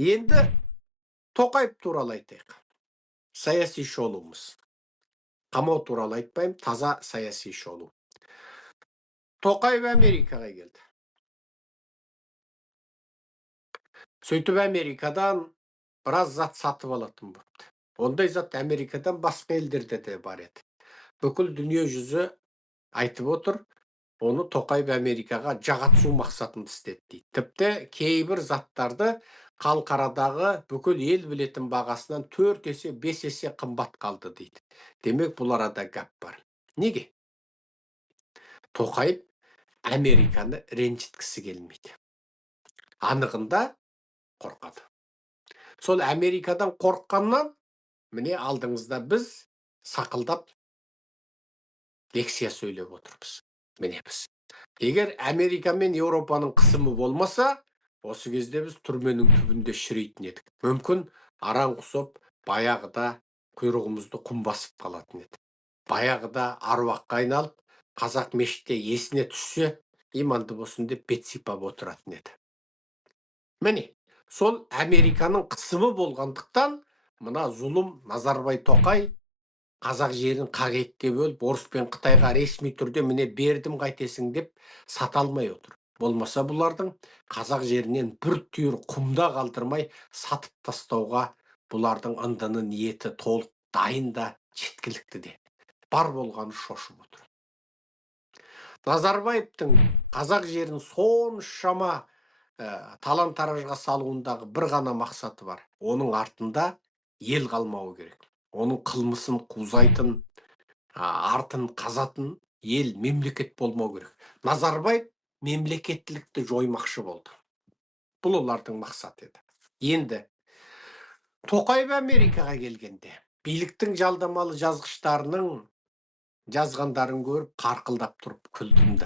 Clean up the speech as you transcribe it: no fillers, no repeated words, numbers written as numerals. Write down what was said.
Енді Тоқаев туралы айтайық. Саяси шолуымыз. Қамау туралы айтпаймын, таза саяси шолу. Тоқаев Америкаға келді. Сөйтіп Америкадан біраз зат сатып алатын болды. Ондай зат Америкадан басқа елдерде де бар еді. Бүкіл дүние жүзі айтып отыр, оны Тоқаев Америкаға жағатсу мақсатында істеді дейді. Тіпті кейбір заттарды қалқарадағы бүкіл ел білетін бағасынан 4 есе, 5 есе қымбат қалды дейді. Демек, бұл арада гәп бар. Неге? Тоқаев Американы ренжіткісі келмейді. Анығында қорқады. Сол Америкадан қорыққаннан, міне алдыңызда біз сақылдап лекция сөйлеп отырмыз. Міне біз. Егер Америка мен Еуропаның қысымы болмаса, осы кезде біз түрменің түбінде шірейтін едік. Мүмкін араң құсып, баяғыда құйрығымызды құм басып қалатын еді. Баяғыда аруаққа айналып, қазақ мешітте есіне түссе, иманды болсын деп бет сипап отыратын еді. Міне, сол Американың қысымы болғандықтан, мына зұлым Назарбай Тоқай қазақ жерін қақ екіге бөліп, Орыс пен Қытайға ресми түрде міне бердім қайтесің деп сата алмай отыр. Болмаса бұлардың қазақ жерінен бір түйір құмда қалдырмай сатып тастауға бұлардың ындыны ниеті толық дайын да жеткілікті де. Бар болғаны шошып отыр. Назарбаевтың қазақ жерін соншама талан-таражға салуындағы бір ғана мақсаты бар. Оның артында ел қалмауы керек. Оның қылмысын қузайтын, артын қазатын ел, мемлекет болмау керек. Назарбаев мемлекеттілікті жоймақшы болды. Бұл олардың мақсаты еді. Енді Тоқаев Америкаға келгенде, биліктің жалдамалы жазғыштарының жазғандарын көріп қарқылдап тұрып күлдім.